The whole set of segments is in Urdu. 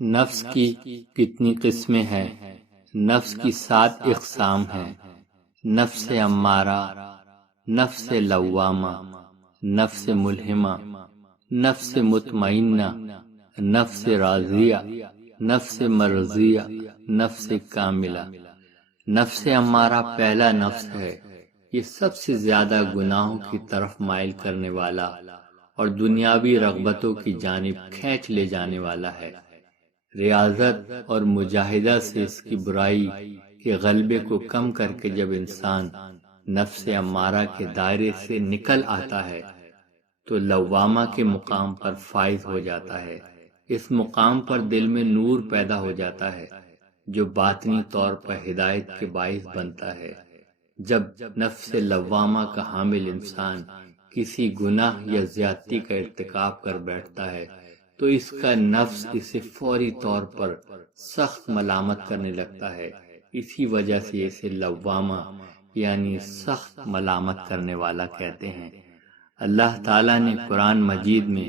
نفس کی کتنی قسمیں ہیں؟ نفس کی 7 اقسام ہیں: نفس امارہ، نفس لوامہ، نفس ملہمہ، نفس مطمئنہ، نفس راضیہ، نفس مرضیہ، نفس کاملہ۔ نفس امارہ پہلا نفس ہے۔ یہ سب سے زیادہ گناہوں کی طرف مائل کرنے والا اور دنیاوی رغبتوں کی جانب کھینچ لے جانے والا ہے۔ ریاضت اور مجاہدہ سے اس کی برائی کے غلبے کو کم کر کے جب انسان نفس امارہ کے دائرے سے نکل آتا ہے تو لوامہ کے مقام پر فائز ہو جاتا ہے۔ اس مقام پر دل میں نور پیدا ہو جاتا ہے جو باطنی طور پر ہدایت کے باعث بنتا ہے۔ جب نفس لوامہ کا حامل انسان کسی گناہ یا زیادتی کا ارتکاب کر بیٹھتا ہے تو اس کا نفس اسے فوری طور پر سخت ملامت کرنے لگتا ہے۔ اسی وجہ سے اسے لوامہ یعنی سخت ملامت کرنے والا کہتے ہیں۔ اللہ تعالیٰ نے قرآن مجید میں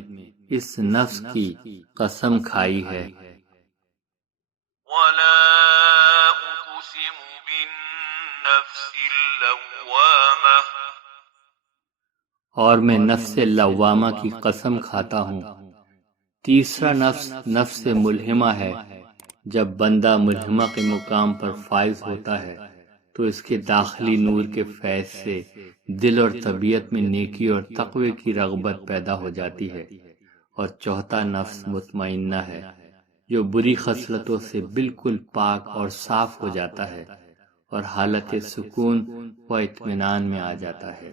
اس نفس کی قسم کھائی ہے: وَلَا أُقْسِمُ بِالنَّفْسِ اللَّوَّامَةِ، اور میں نفس لوامہ کی قسم کھاتا ہوں۔ تیسرا نفس نفس ملہمہ ہے۔ جب بندہ ملہمہ کے مقام پر فائز ہوتا ہے تو اس کے داخلی نور کے فیض سے دل اور طبیعت میں نیکی اور تقوی کی رغبت پیدا ہو جاتی ہے۔ اور چوتھا نفس مطمئنہ ہے جو بری خصلتوں سے بالکل پاک اور صاف ہو جاتا ہے اور حالت سکون و اطمینان میں آ جاتا ہے۔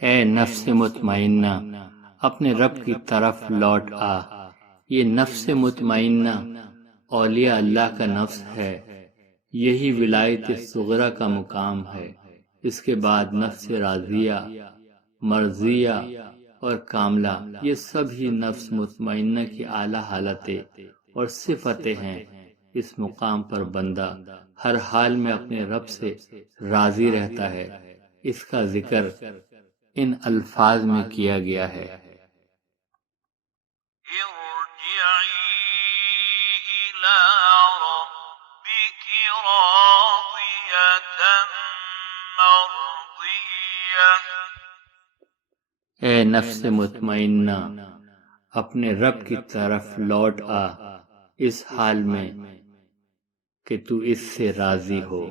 اے نفس مطمئنہ، اپنے رب کی طرف لوٹ آ۔ یہ نفس مطمئنہ اولیاء اللہ کا نفس ہے۔ یہی ولایت صغرا کا مقام ہے۔ اس کے بعد نفس راضیہ، مرضیہ اور کاملہ، یہ سب ہی نفس مطمئنہ کی اعلیٰ حالتیں اور صفتیں ہیں۔ اس مقام پر بندہ ہر حال میں اپنے رب سے راضی رہتا ہے۔ اس کا ذکر ان الفاظ میں کیا گیا ہے: اے نفس مطمئنہ، اپنے رب کی طرف لوٹ آ، اس حال میں کہ تو اس سے راضی ہو۔